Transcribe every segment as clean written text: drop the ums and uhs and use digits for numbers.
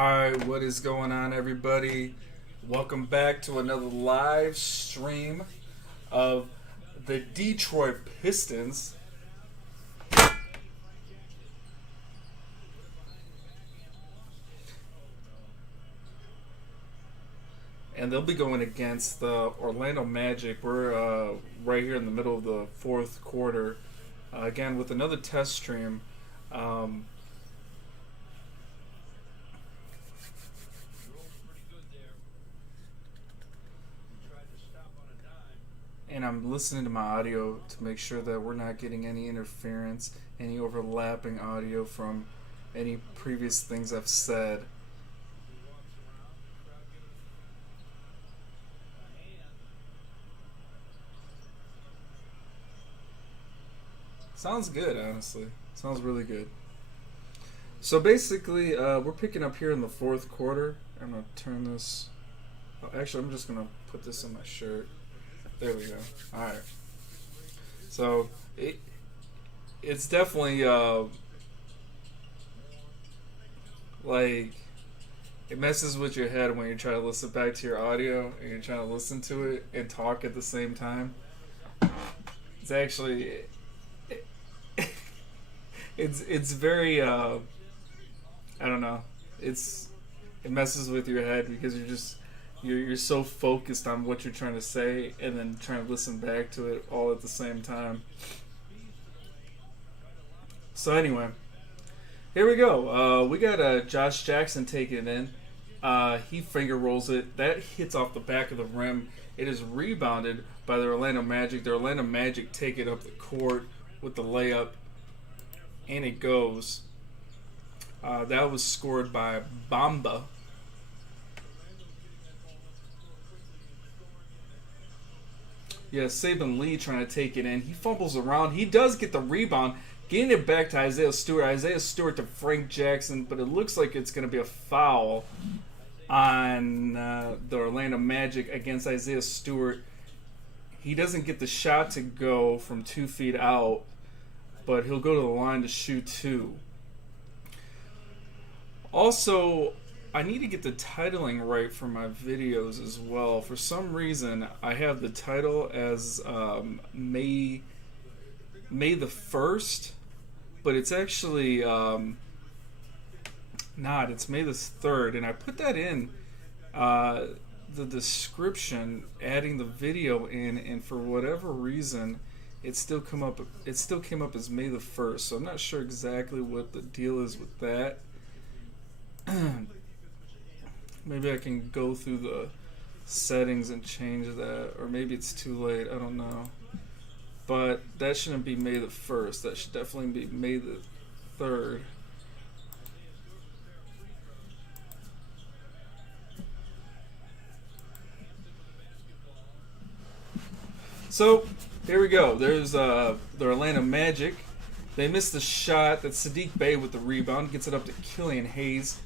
Alright, what is going on, everybody? Welcome back to another live stream of the Detroit Pistons. And they'll be going against the Orlando Magic. We're right here in the middle of the fourth quarter. Again, with another test stream. And I'm listening to my audio to make sure that we're not getting any interference, any overlapping audio from any previous things I've said. Sounds good, honestly. Sounds really good. So basically, we're picking up here in the fourth quarter. I'm going to turn this... actually, I'm just going to put this in my shirt. There we go. Alright. So, it's definitely, like, it messes with your head when you try to listen back to your audio and you're trying to listen to it and talk at the same time. It's actually, it's very, I don't know. It messes with your head because you're so focused on what you're trying to say and then trying to listen back to it all at the same time. So anyway, here we go. We got Josh Jackson taking it in. He finger rolls it. That hits off the back of the rim. It is rebounded by the Orlando Magic. The Orlando Magic take it up the court with the layup, and it goes. That was scored by Bamba. Yeah, Saban Lee trying to take it in. He fumbles around. He does get the rebound, getting it back to Isaiah Stewart. Isaiah Stewart to Frank Jackson, but it looks like it's going to be a foul on the Orlando Magic against Isaiah Stewart. He doesn't get the shot to go from 2 feet out, but he'll go to the line to shoot two. Also, I need to get the titling right for my videos as well. For some reason, I have the title as May the 1st, but it's actually not. It's May the 3rd, and I put that in the description, adding the video in, and for whatever reason, it still came up as May the 1st. So I'm not sure exactly what the deal is with that. Maybe I can go through the settings and change that, or maybe it's too late, I don't know. But that shouldn't be May the 1st, that should definitely be May the 3rd. So, here we go. There's the Orlando Magic. They missed the shot. That's Sadiq Bey with the rebound. Gets it up to Killian Hayes.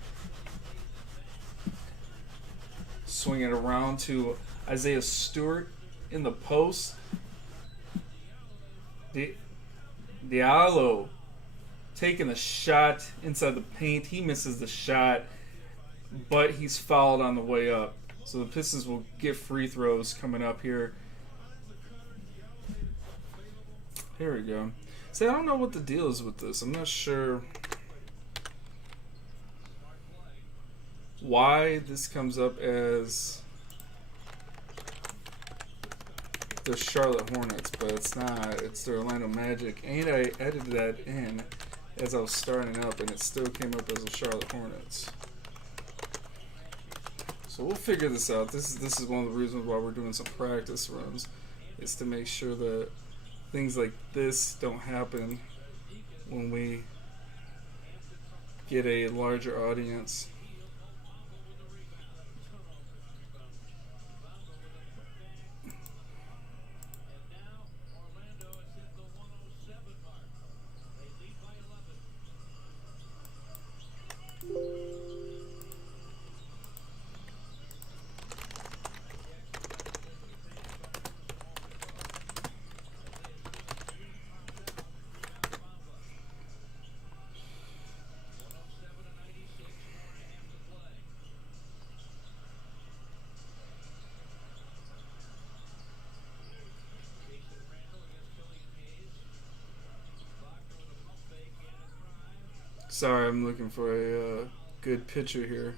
Swing it around to Isaiah Stewart in the post. Diallo taking the shot inside the paint. He misses the shot, but he's fouled on the way up. So the Pistons will get free throws coming up here. Here we go. See, I don't know what the deal is with this. I'm not sure why this comes up as the Charlotte Hornets, but it's not. It's the Orlando Magic, and I edited that in as I was starting up, and it still came up as the Charlotte Hornets. So we'll figure this out. This is one of the reasons why we're doing some practice runs, is to make sure that things like this don't happen when we get a larger audience. Sorry, I'm looking for a good picture here.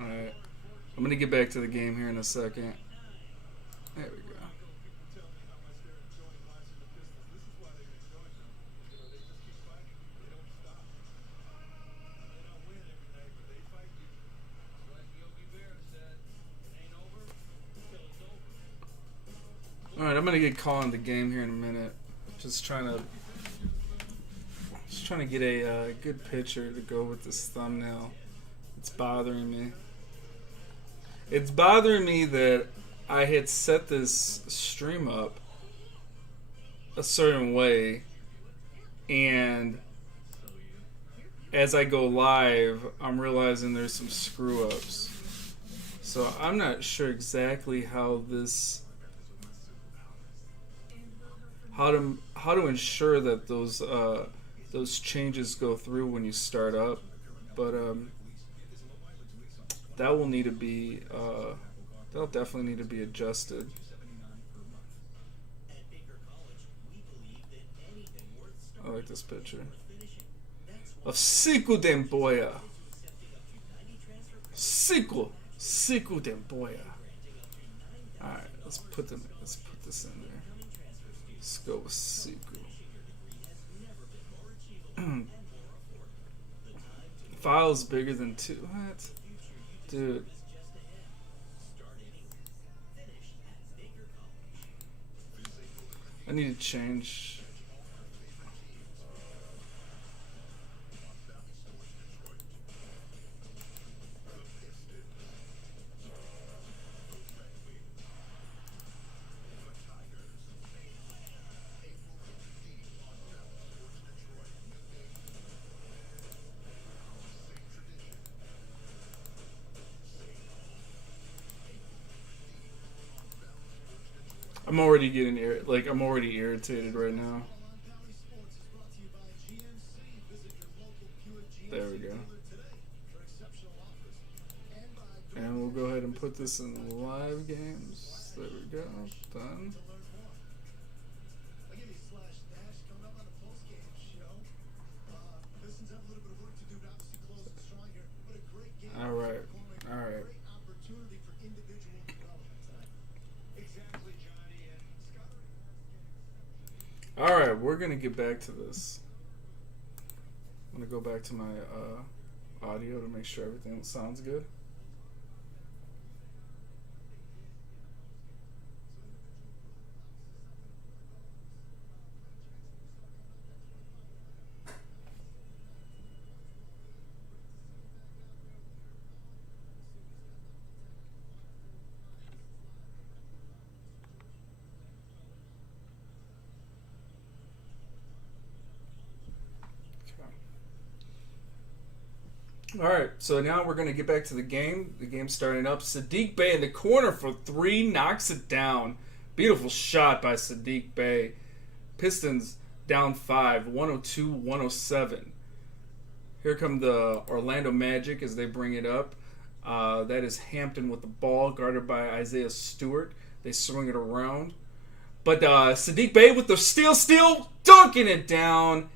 Alright. I'm going to get back to the game here in a second. There we go. Alright, I'm going to get calling the game here in a minute. Just trying to get a good picture to go with this thumbnail. It's bothering me. It's bothering me that I had set this stream up a certain way, and as I go live, I'm realizing there's some screw ups. So I'm not sure exactly how to ensure that those changes go through when you start up, but that will need to be that'll definitely need to be adjusted. I like this picture of Siku Demboya. Siku Demboya. All right, let's put this in there. Let's go with Siku. File's bigger than 2. What? Dude. I need to change. I'm already getting I'm already irritated right now. There we go. And we'll go ahead and put this in live games. There we go. Done. Alright. Alright. Alright, we're going to get back to this. I'm going to go back to my audio to make sure everything sounds good. Alright, so now we're going to get back to the game. The game's starting up. Sadiq Bey in the corner for 3, knocks it down. Beautiful shot by Sadiq Bey. Pistons down 5, 102-107. Here come the Orlando Magic as they bring it up. That is Hampton with the ball, guarded by Isaiah Stewart. They swing it around. But Sadiq Bey with the steal, dunking it down.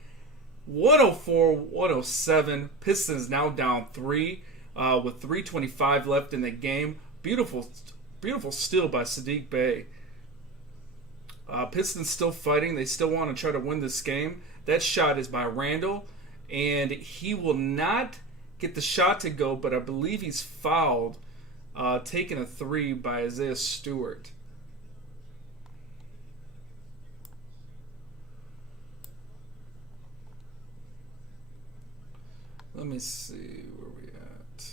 104-107. Pistons now down 3 with 3:25 left in the game. Beautiful steal by Sadiq Bey. Pistons still fighting. They still want to try to win this game. That shot is by Randall, and he will not get the shot to go, but I believe he's fouled, taking a 3 by Isaiah Stewart. Let me see where we at.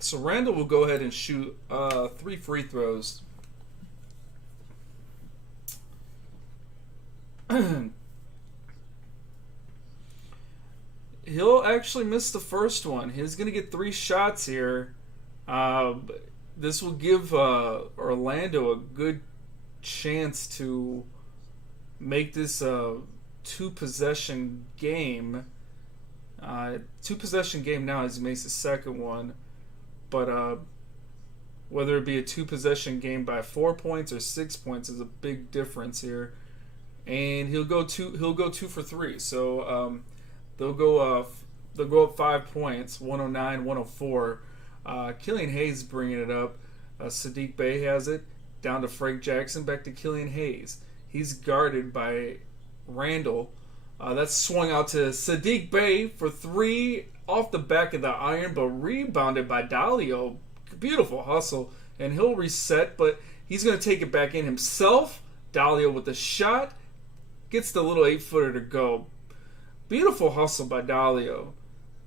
So Randall will go ahead and shoot 3 free throws. He'll actually miss the first one. He's going to get 3 shots here. This will give Orlando a good chance to make this a 2-possession game. 2-possession game now as he makes the second one. but whether it be a 2-possession game by 4 points or 6 points is a big difference here. And he'll go 2 for 3. So they'll go up 5 points, 109-104. Killian Hayes bringing it up. Sadiq Bey has it down to Frank Jackson, back to Killian Hayes. He's guarded by Randall. That's swung out to Sadiq Bey for 3 off the back of the iron, but rebounded by Dalio. Beautiful hustle, and he'll reset, but he's going to take it back in himself. Dalio with the shot, gets the little 8-footer to go. Beautiful hustle by Dalio.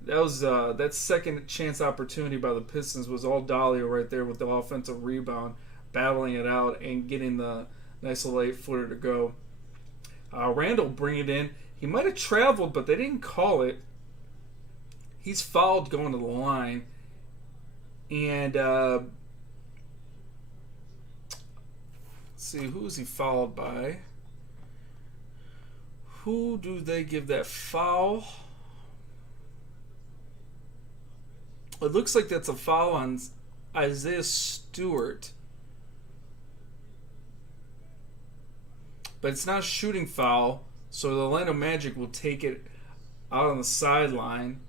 That was that second chance opportunity by the Pistons was all Dalio right there with the offensive rebound, battling it out and getting the nice little 8-footer to go. Randall bring it in. He might have traveled, but they didn't call it. He's fouled going to the line. And let's see, who is he fouled by? Who do they give that foul? It looks like that's a foul on Isaiah Stewart. But it's not a shooting foul, so the Orlando Magic will take it out on the sideline.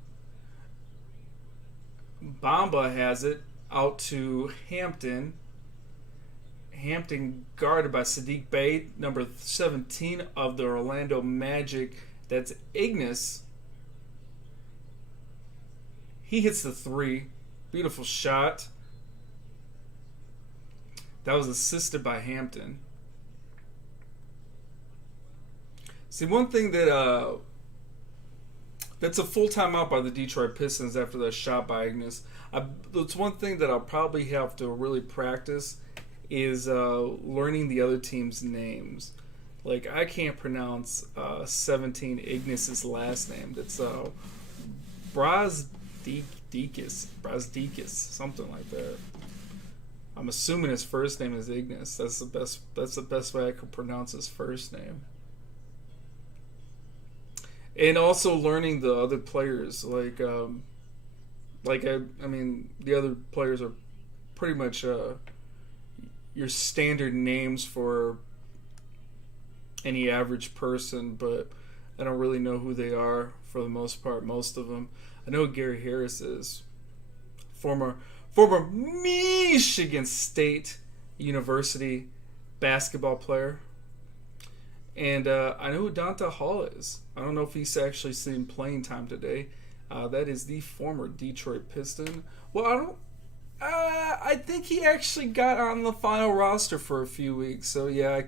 Bamba has it out to Hampton. Hampton guarded by Sadiq Bey, number 17 of the Orlando Magic. That's Ignis. He hits the 3. Beautiful shot. That was assisted by Hampton. See, one thing that that's a full timeout by the Detroit Pistons after that shot by Ignis. That's one thing that I'll probably have to really practice is learning the other team's names. Like, I can't pronounce 17 Ignis's last name. That's Brazdeikis, something like that. I'm assuming his first name is Ignis. That's the best way I could pronounce his first name. And also learning the other players, I mean, the other players are pretty much your standard names for any average person, but I don't really know who they are for the most part. Most of them, I know who Gary Harris is, former Michigan State University basketball player. And I know who Donta Hall is. I don't know if he's actually seen playing time today. That is the former Detroit Piston. Well, I think he actually got on the final roster for a few weeks. So yeah,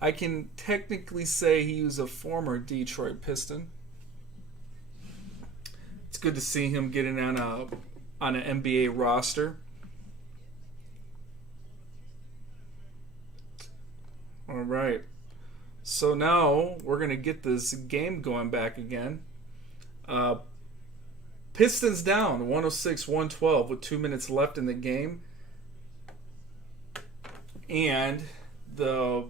I can technically say he was a former Detroit Piston. It's good to see him getting on an NBA roster. All right. So now we're going to get this game going back again. Pistons down 106-112 with 2 minutes left in the game. And the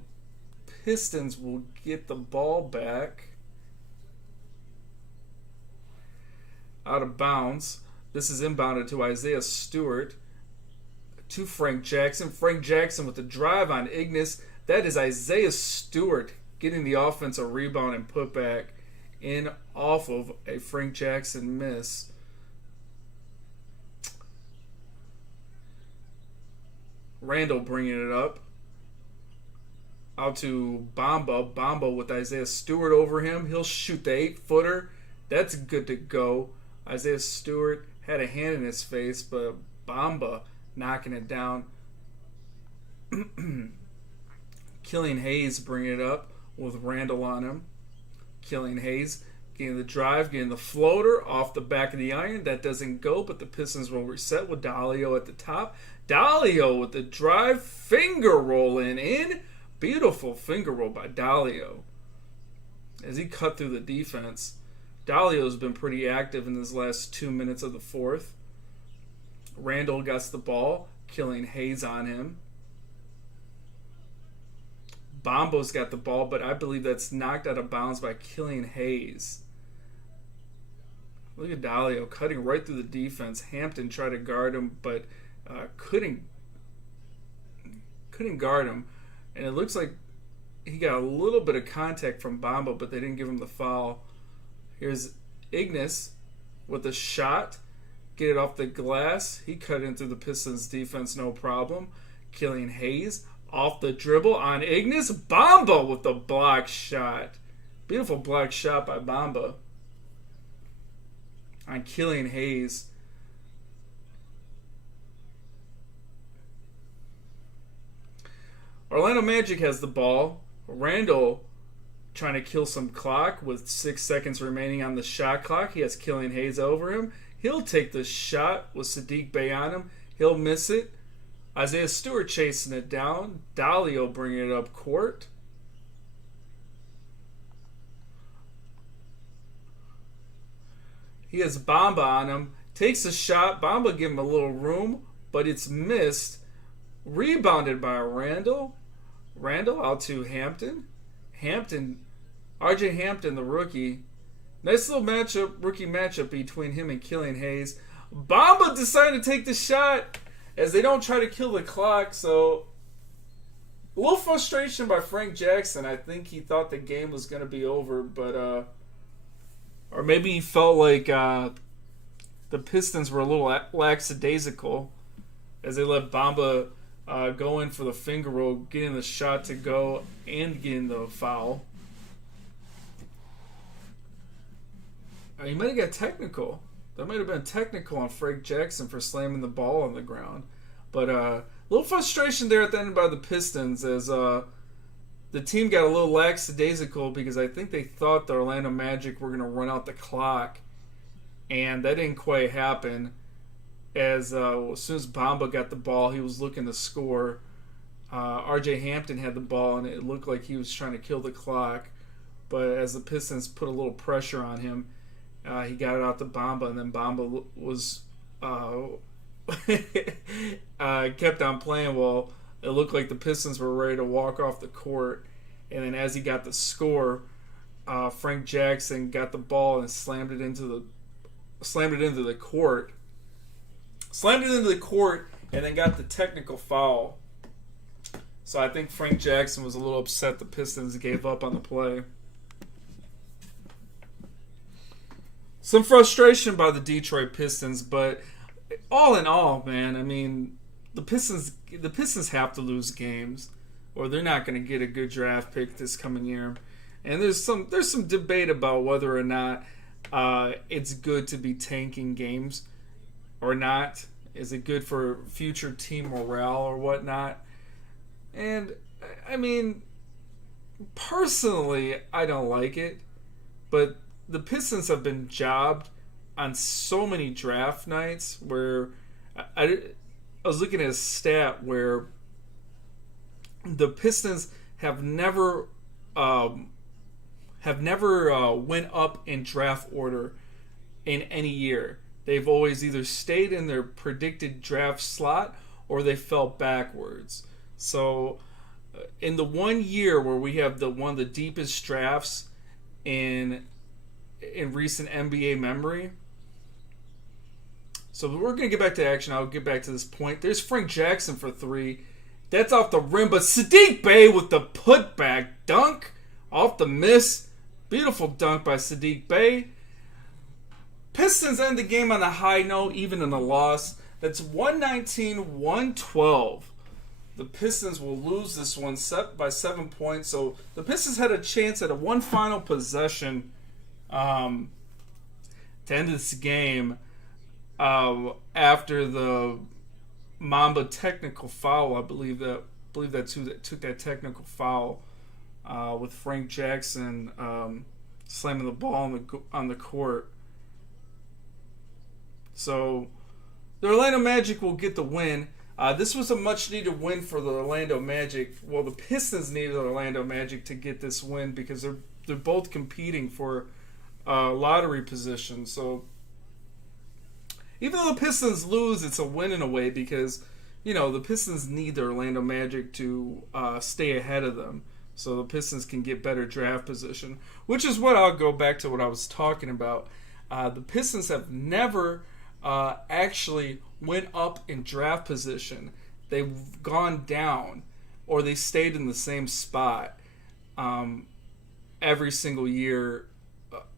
Pistons will get the ball back out of bounds. This is inbounded to Isaiah Stewart to Frank Jackson. Frank Jackson with the drive on Ignis. That is Isaiah Stewart getting the offensive rebound and put back in off of a Frank Jackson miss. Randall bringing it up. Out to Bamba. Bamba with Isaiah Stewart over him. He'll shoot the 8-footer. That's good to go. Isaiah Stewart had a hand in his face, but Bamba knocking it down. Killian Hayes bringing it up with Randall on him. Killian Hayes getting the drive, getting the floater off the back of the iron. That doesn't go, but the Pistons will reset with Dalio at the top. Dalio with the drive, finger roll in. Beautiful finger roll by Dalio as he cut through the defense. Dalio's been pretty active in his last 2 minutes of the fourth. Randall gets the ball. Killian Hayes on him. Bombo's got the ball, but I believe that's knocked out of bounds by Killian Hayes. Look at Dalio cutting right through the defense. Hampton tried to guard him, but couldn't guard him. And it looks like he got a little bit of contact from Bamba, but they didn't give him the foul. Here's Ignis with a shot. Get it off the glass. He cut into the Pistons defense, no problem. Killian Hayes off the dribble on Ignis. Bamba with the block shot. Beautiful block shot by Bamba on Killian Hayes. Orlando Magic has the ball. Randall trying to kill some clock with 6 seconds remaining on the shot clock. He has Killian Hayes over him. He'll take the shot with Sadiq Bey on him. He'll miss it. Isaiah Stewart chasing it down. Dalio bringing it up court. He has Bamba on him. Takes a shot. Bamba give him a little room, but it's missed. Rebounded by Randall. Randall out to Hampton. RJ Hampton, the rookie. Nice little rookie matchup between him and Killian Hayes. Bamba decided to take the shot as they don't try to kill the clock. So, a little frustration by Frank Jackson. I think he thought the game was going to be over, but or maybe he felt like the Pistons were a little lackadaisical as they let Bamba go in for the finger roll, getting the shot to go and getting the foul. He might have got technical. That might have been technical on Frank Jackson for slamming the ball on the ground. But a little frustration there at the end by the Pistons as the team got a little lackadaisical because I think they thought the Orlando Magic were going to run out the clock. And that didn't quite happen. As soon as Bamba got the ball, he was looking to score. RJ Hampton had the ball, and it looked like he was trying to kill the clock. But as the Pistons put a little pressure on him, he got it out to Bamba, and then Bamba was kept on playing. Well, it looked like the Pistons were ready to walk off the court. And then as he got the score, Frank Jackson got the ball and slammed it into the court. Slammed it into the court and then got the technical foul. So I think Frank Jackson was a little upset the Pistons gave up on the play. Some frustration by the Detroit Pistons, but all in all, man, I mean, the Pistons have to lose games or they're not going to get a good draft pick this coming year. And there's some debate about whether or not it's good to be tanking games or not. Is it good for future team morale or whatnot? And, I mean, personally, I don't like it. But the Pistons have been jobbed on so many draft nights where I was looking at a stat where the Pistons have never went up in draft order in any year. They've always either stayed in their predicted draft slot or they fell backwards. So in the 1 year where we have one of the deepest drafts in recent NBA memory. So we're going to get back to action. I'll get back to this point. There's Frank Jackson for 3. That's off the rim, but Sadiq Bey with the putback dunk off the miss. Beautiful dunk by Sadiq Bey. Pistons end the game on a high note, even in a loss. That's 119-112. The Pistons will lose this one by 7 points. So the Pistons had a chance at one final possession to end this game after the Mamba technical foul. I believe that's who that took that technical foul with Frank Jackson slamming the ball on the court. So the Orlando Magic will get the win. This was a much-needed win for the Orlando Magic. Well, the Pistons needed the Orlando Magic to get this win because they're both competing for lottery position. So even though the Pistons lose, it's a win in a way because, the Pistons need the Orlando Magic to stay ahead of them so the Pistons can get better draft position, which is what I'll go back to what I was talking about. The Pistons have never actually went up in draft position. They've gone down, or they stayed in the same spot every single year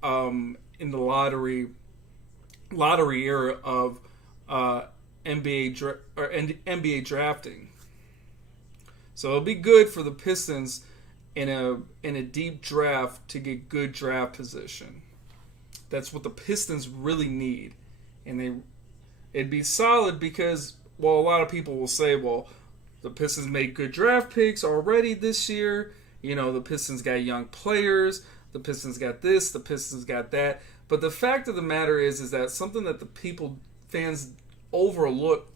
in the lottery era of NBA drafting. So it'll be good for the Pistons in a deep draft to get good draft position. That's what the Pistons really need, and it'd be solid because, well, a lot of people will say, well, the Pistons made good draft picks already this year. You know, the Pistons got young players. The Pistons got this. The Pistons got that. But the fact of the matter is that something that the fans overlook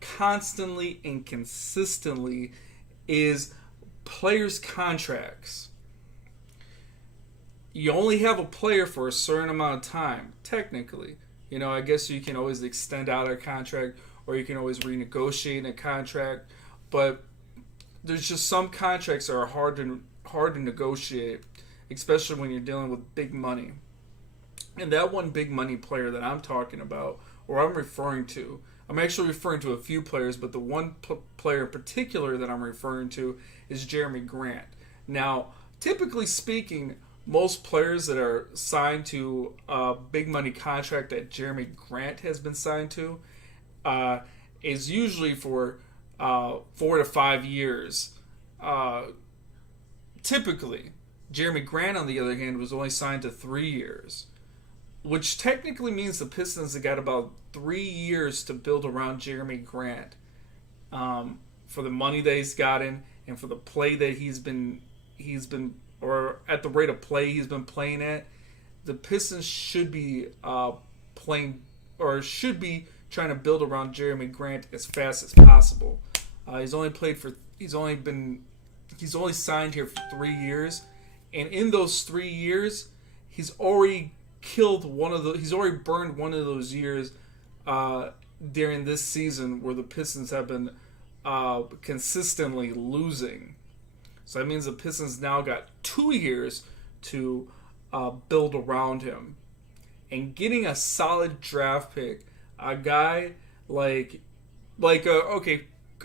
constantly and consistently is players' contracts. You only have a player for a certain amount of time, technically. You know, I guess you can always extend out a contract, or you can always renegotiate a contract. But there's just some contracts that are hard to negotiate, especially when you're dealing with big money. And that one big money player that I'm talking about, or I'm referring to, I'm actually referring to a few players, but the one player in particular that I'm referring to is Jeremy Grant. Now, typically speaking, most players that are signed to a big money contract that Jeremy Grant has been signed to is usually for 4 to 5 years. Typically, Jeremy Grant, on the other hand, was only signed to 3 years, which technically means the Pistons have got about 3 years to build around Jeremy Grant for the money that he's gotten and for the play that he's been, or at the rate of play he's been playing at. The Pistons should be should be trying to build around Jeremy Grant as fast as possible. He's only signed here for 3 years, and in those 3 years, he's already burned one of those years during this season where the Pistons have been consistently losing. So that means the Pistons now got 2 years to build around him. And getting a solid draft pick, a guy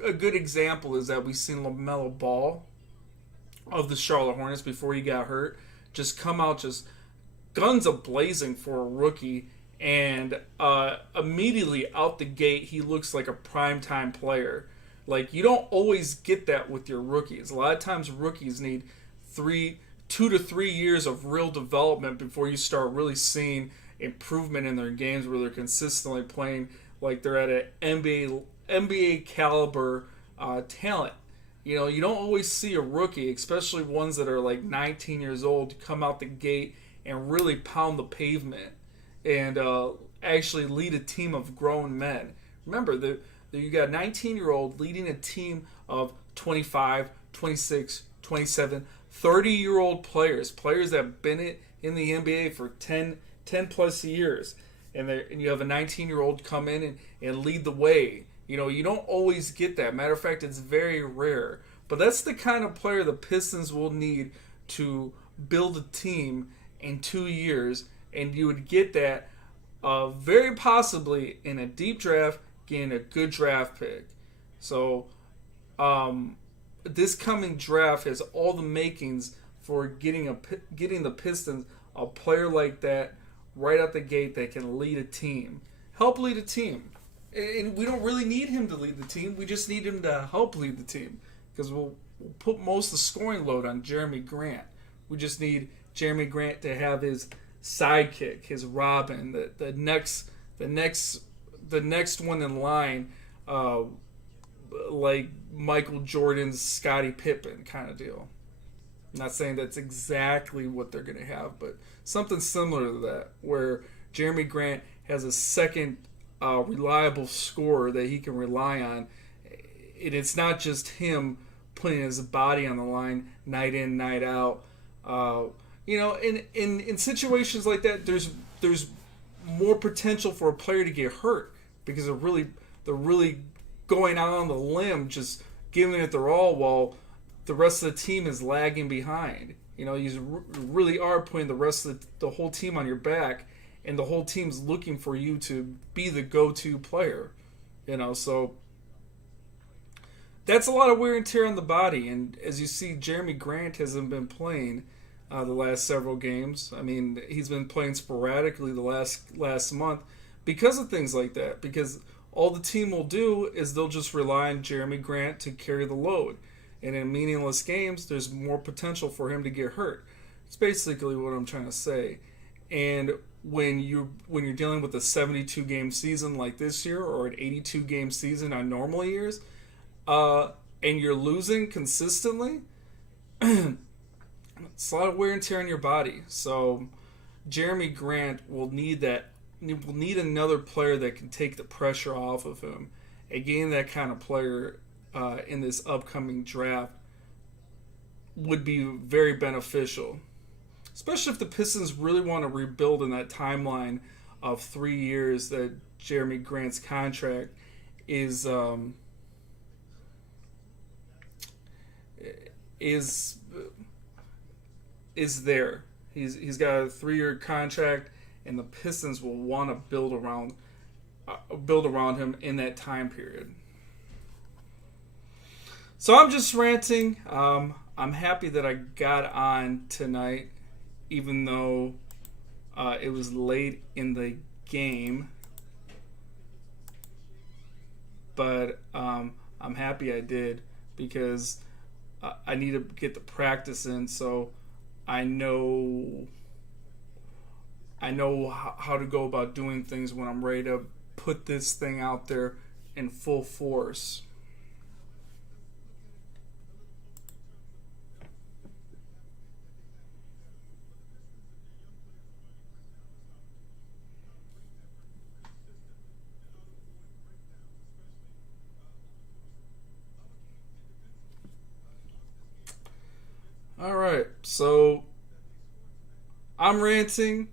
a good example is that we've seen LaMelo Ball of the Charlotte Hornets before he got hurt just come out just guns a-blazing for a rookie, and immediately out the gate he looks like a primetime player. Like, you don't always get that with your rookies. A lot of times rookies need 2 to 3 years of real development before you start really seeing improvement in their games where they're consistently playing like they're at an NBA caliber talent. You know, you don't always see a rookie, especially ones that are like 19 years old, come out the gate and really pound the pavement and actually lead a team of grown men. Remember, you got a 19-year-old leading a team of 25, 26, 27, 30-year-old players that have been in the NBA for 10 plus years. And you have a 19-year-old come in and lead the way. You know, you don't always get that. Matter of fact, it's very rare. But that's the kind of player the Pistons will need to build a team in 2 years. And you would get that very possibly in a deep draft, getting a good draft pick. So this coming draft has all the makings for getting the Pistons a player like that right out the gate that can lead a team. Help lead a team. And we don't really need him to lead the team. We just need him to help lead the team. Because we'll put most of the scoring load on Jeremy Grant. We just need Jeremy Grant to have his sidekick, his Robin, the next one in line, like Michael Jordan's Scottie Pippen kind of deal. I'm not saying that's exactly what they're going to have, but something similar to that, where Jeremy Grant has a second reliable scorer that he can rely on. And it's not just him putting his body on the line night in, night out. In situations like that, there's more potential for a player to get hurt because they're really going out on the limb, just giving it their all while the rest of the team is lagging behind. You know, you really are putting the rest of the whole team on your back, and the whole team's looking for you to be the go-to player. So that's a lot of wear and tear on the body. And as you see, Jeremy Grant hasn't been playing the last several games. I mean, he's been playing sporadically the last month because of things like that. Because all the team will do is they'll just rely on Jeremy Grant to carry the load. And in meaningless games, there's more potential for him to get hurt. It's basically what I'm trying to say. And when you're dealing with a 72 game season like this year, or an 82 game season on normal years, and you're losing consistently, it's a lot of wear and tear on your body. So Jeremy Grant will need that. Will need another player that can take the pressure off of him. Again, that kind of player in this upcoming draft would be very beneficial, especially if the Pistons really want to rebuild in that timeline of 3 years that Jeremy Grant's contract is there. He's got a 3-year contract, and the Pistons will want to build around him in that time period. So I'm just ranting. I'm happy that I got on tonight, even though it was late in the game. But I'm happy I did, because I need to get the practice in, so I know how to go about doing things when I'm ready to put this thing out there in full force. Alright, so I'm ranting,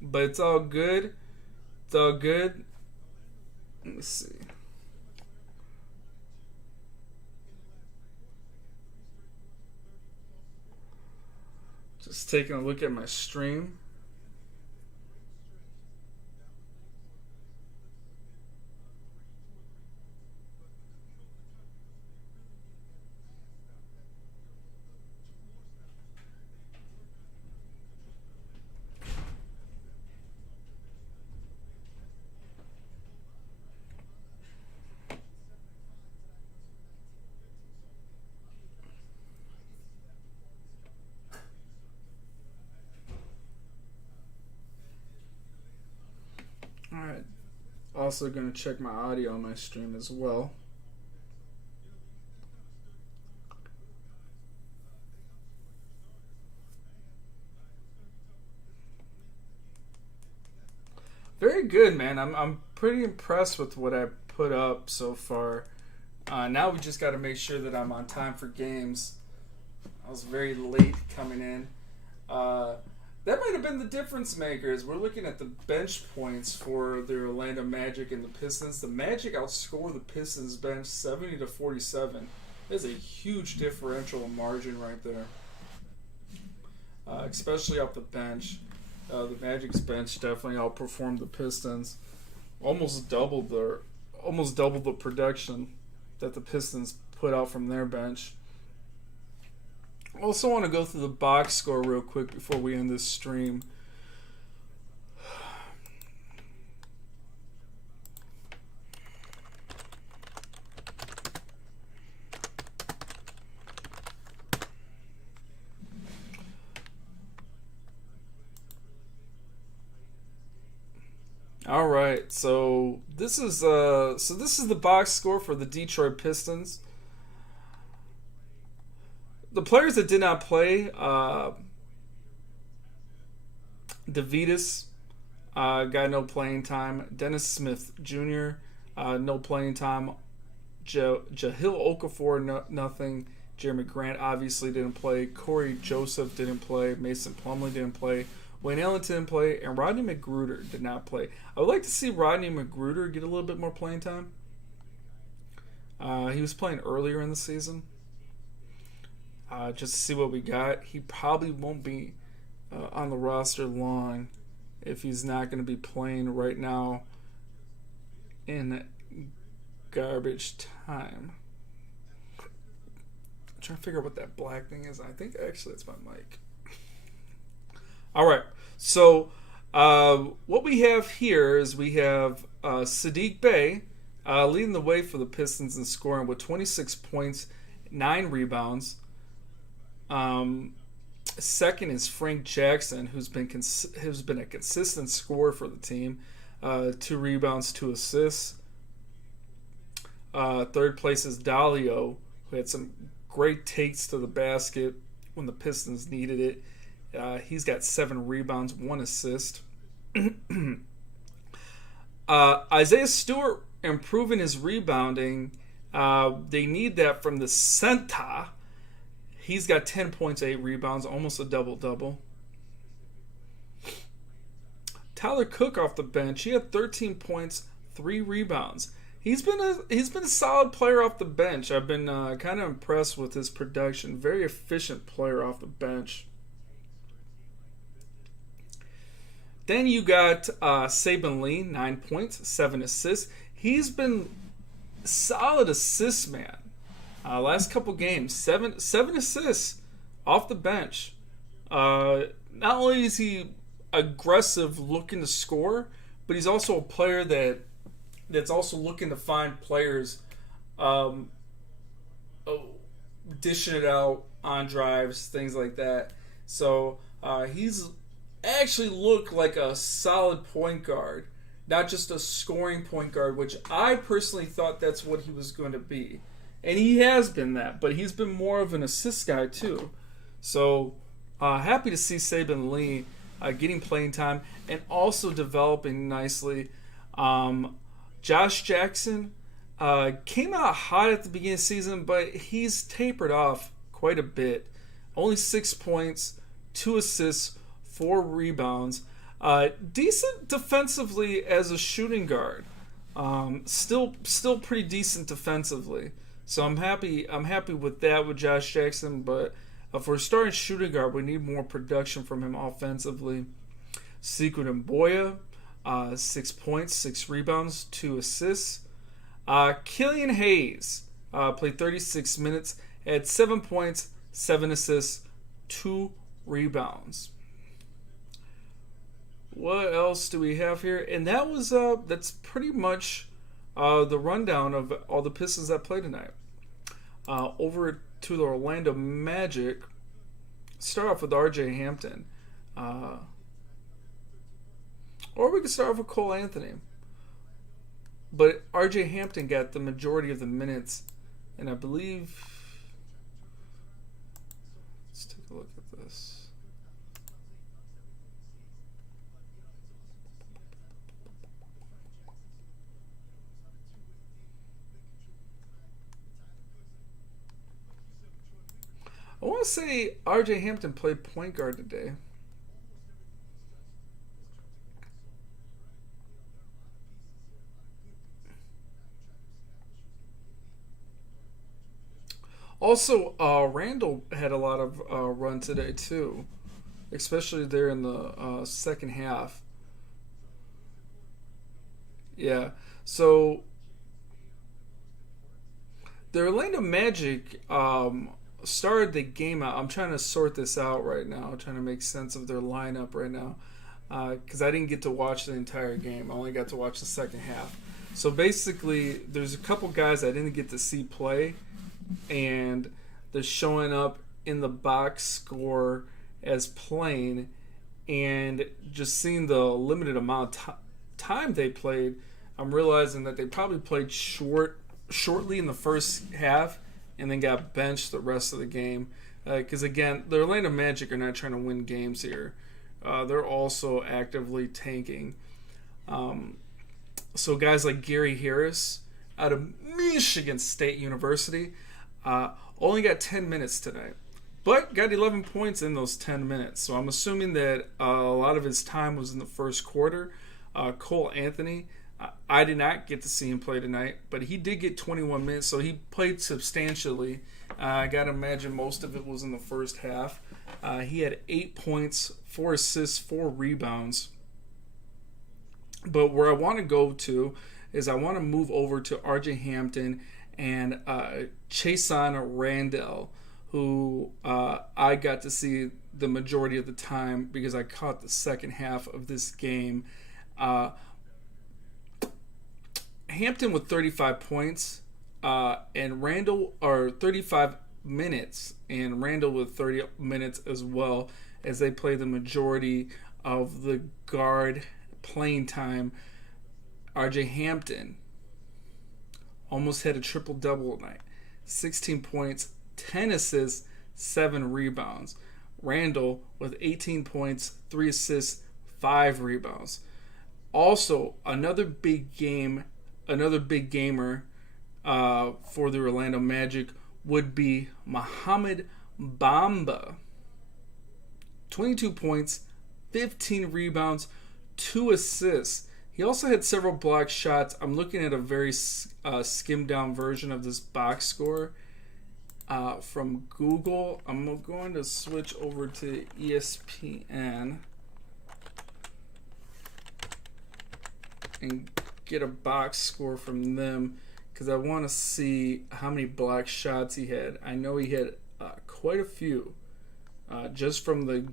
but it's all good. It's all good. Let me see. Just taking a look at my stream. Alright. Also going to check my audio on my stream as well. Very good, man. I'm pretty impressed with what I put up so far. Now we just got to make sure that I'm on time for games. I was very late coming in. That might have been the difference makers. We're looking at the bench points for the Orlando Magic and the Pistons. The Magic outscored the Pistons bench 70-47. That's a huge differential margin right there, especially off the bench. The Magic's bench definitely outperformed the Pistons. Almost doubled the production that the Pistons put out from their bench. I also want to go through the box score real quick before we end this stream. All right, so this is the box score for the Detroit Pistons. The players that did not play, DeVitis got no playing time. Dennis Smith Jr. No playing time. Jahlil Okafor nothing. Jeremy Grant obviously didn't play. Corey Joseph didn't play. Mason Plumlee didn't play. Wayne Ellington didn't play, and Rodney McGruder did not play. I would like to see Rodney McGruder get a little bit more playing time. He was playing earlier in the season. Just to see what we got. He probably won't be on the roster long. if he's not going to be playing right now in garbage time. I'm trying to figure out what that black thing is. I think actually it's my mic. All right. So what we have here is we have Sadiq Bey leading the way for the Pistons in scoring with 26 points, 9 rebounds. Second is Frank Jackson, who's been a consistent scorer for the team. 2 rebounds, 2 assists. Third place is Dalio, who had some great takes to the basket when the Pistons needed it. He's got 7 rebounds, 1 assist. Isaiah Stewart improving his rebounding. They need that from the center. He's got 10 points, 8 rebounds, almost a double-double. Tyler Cook off the bench. He had 13 points, 3 rebounds. He's been a solid player off the bench. I've been kind of impressed with his production. Very efficient player off the bench. Then you got Saben Lee, 9 points, 7 assists. He's been solid assist man. Last couple games, seven assists off the bench. Not only is he aggressive looking to score, but he's also a player that's also looking to find players dishing it out on drives, things like that. So he's actually looked like a solid point guard, not just a scoring point guard, which I personally thought that's what he was going to be. And he has been that, but he's been more of an assist guy too. So happy to see Saben Lee getting playing time and also developing nicely. Josh Jackson came out hot at the beginning of the season, but he's tapered off quite a bit. Only 6 points, 2 assists, 4 rebounds. Decent defensively as a shooting guard. Still pretty decent defensively. So I'm happy with that with Josh Jackson, but for a starting shooting guard, we need more production from him offensively. Sekou Mboya, 6 points, 6 rebounds, 2 assists. Killian Hayes played 36 minutes, had 7 points, 7 assists, 2 rebounds. What else do we have here? And that's pretty much the rundown of all the Pistons that play tonight. Over to the Orlando Magic. Start off with R.J. Hampton. Or we could start off with Cole Anthony. But R.J. Hampton got the majority of the minutes. And I believe... Let's take a look at this. I want to say R.J. Hampton played point guard today. Also, Randall had a lot of run today too, especially there in the second half. Yeah, so the Orlando Magic started the game out. I'm trying to sort this out right now. I'm trying to make sense of their lineup right now because I didn't get to watch the entire game. I only got to watch the second half. So basically, there's a couple guys I didn't get to see play, and they're showing up in the box score as playing, and just seeing the limited amount of time they played, I'm realizing that they probably played shortly in the first half and then got benched the rest of the game. Because, again, the Orlando Magic are not trying to win games here. They're also actively tanking. So guys like Gary Harris out of Michigan State University only got 10 minutes tonight, but got 11 points in those 10 minutes. So I'm assuming that a lot of his time was in the first quarter. Cole Anthony, I did not get to see him play tonight, but he did get 21 minutes, so he played substantially. I got to imagine most of it was in the first half. He had 8 points, 4 assists, 4 rebounds. But where I want to go to is I want to move over to RJ Hampton and Chason Randall, who I got to see the majority of the time because I caught the second half of this game. Hampton with 35 points and Randall, or 35 minutes, and Randall with 30 minutes as well, as they play the majority of the guard playing time. RJ Hampton almost had a triple-double tonight. 16 points, 10 assists, 7 rebounds. Randall with 18 points, 3 assists, 5 rebounds. Also, another big gamer for the Orlando Magic would be Mohamed Bamba. 22 points, 15 rebounds, 2 assists. He also had several blocked shots. I'm looking at a very skimmed down version of this box score from Google. I'm going to switch over to ESPN and get a box score from them because I want to see how many blocked shots he had. I know he had quite a few just from the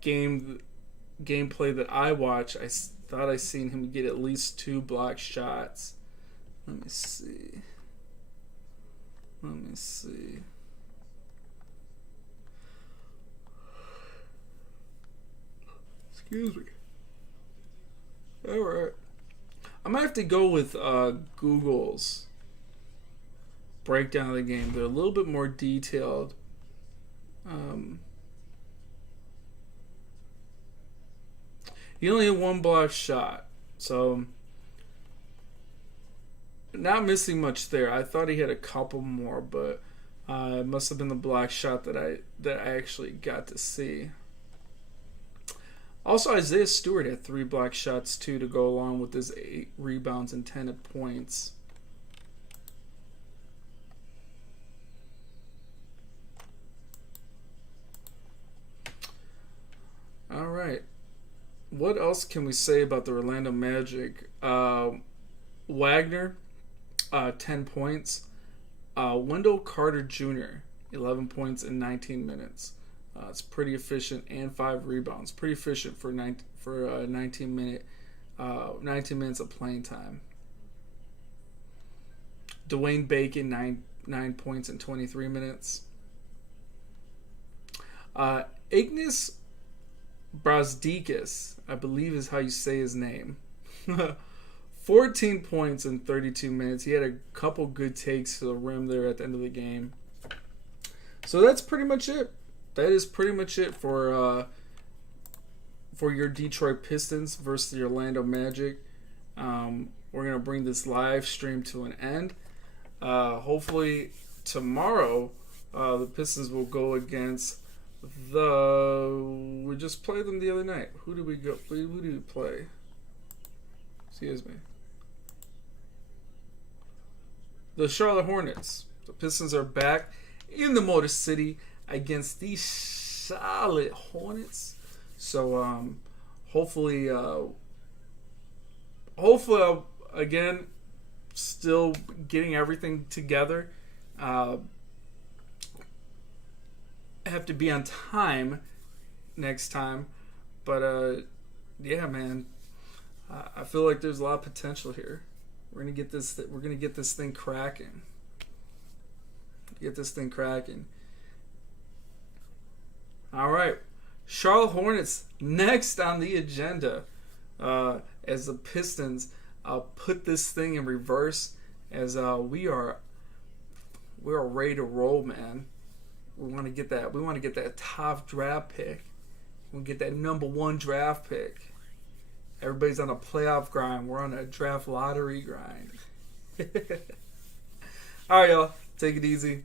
gameplay that I watched. I thought I seen him get at least 2 blocked shots. Let me see. Excuse me. Alright. I might have to go with Google's breakdown of the game. They're a little bit more detailed. He only had 1 blocked shot, so not missing much there. I thought he had a couple more, but it must have been the blocked shot that I actually got to see. Also, Isaiah Stewart had 3 blocked shots too to go along with his 8 rebounds and 10 points. All right. What else can we say about the Orlando Magic? Wagner, 10 points. Wendell Carter Jr., 11 points in 19 minutes. It's pretty efficient, and 5 rebounds. Pretty efficient for 19 minutes of playing time. Dwayne Bacon, 9 points in 23 minutes. Ignas Brazdeikis, I believe is how you say his name. 14 points in 32 minutes. He had a couple good takes to the rim there at the end of the game. So that's pretty much it. That is pretty much it for your Detroit Pistons versus the Orlando Magic. We're going to bring this live stream to an end. Hopefully tomorrow the Pistons will go against we just played them the other night. Who did we play? Excuse me. The Charlotte Hornets. The Pistons are back in the Motor City against these Charlotte Hornets. So hopefully again, still getting everything together. Have to be on time next time, but yeah, man, I feel like there's a lot of potential here. We're gonna get this thing cracking. All right, Charlotte Hornets next on the agenda as the Pistons put this thing in reverse. As we are ready to roll, man. We want to get that top draft pick. We get that number 1 draft pick. Everybody's on a playoff grind. We're on a draft lottery grind. All right, y'all. Take it easy.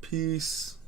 Peace.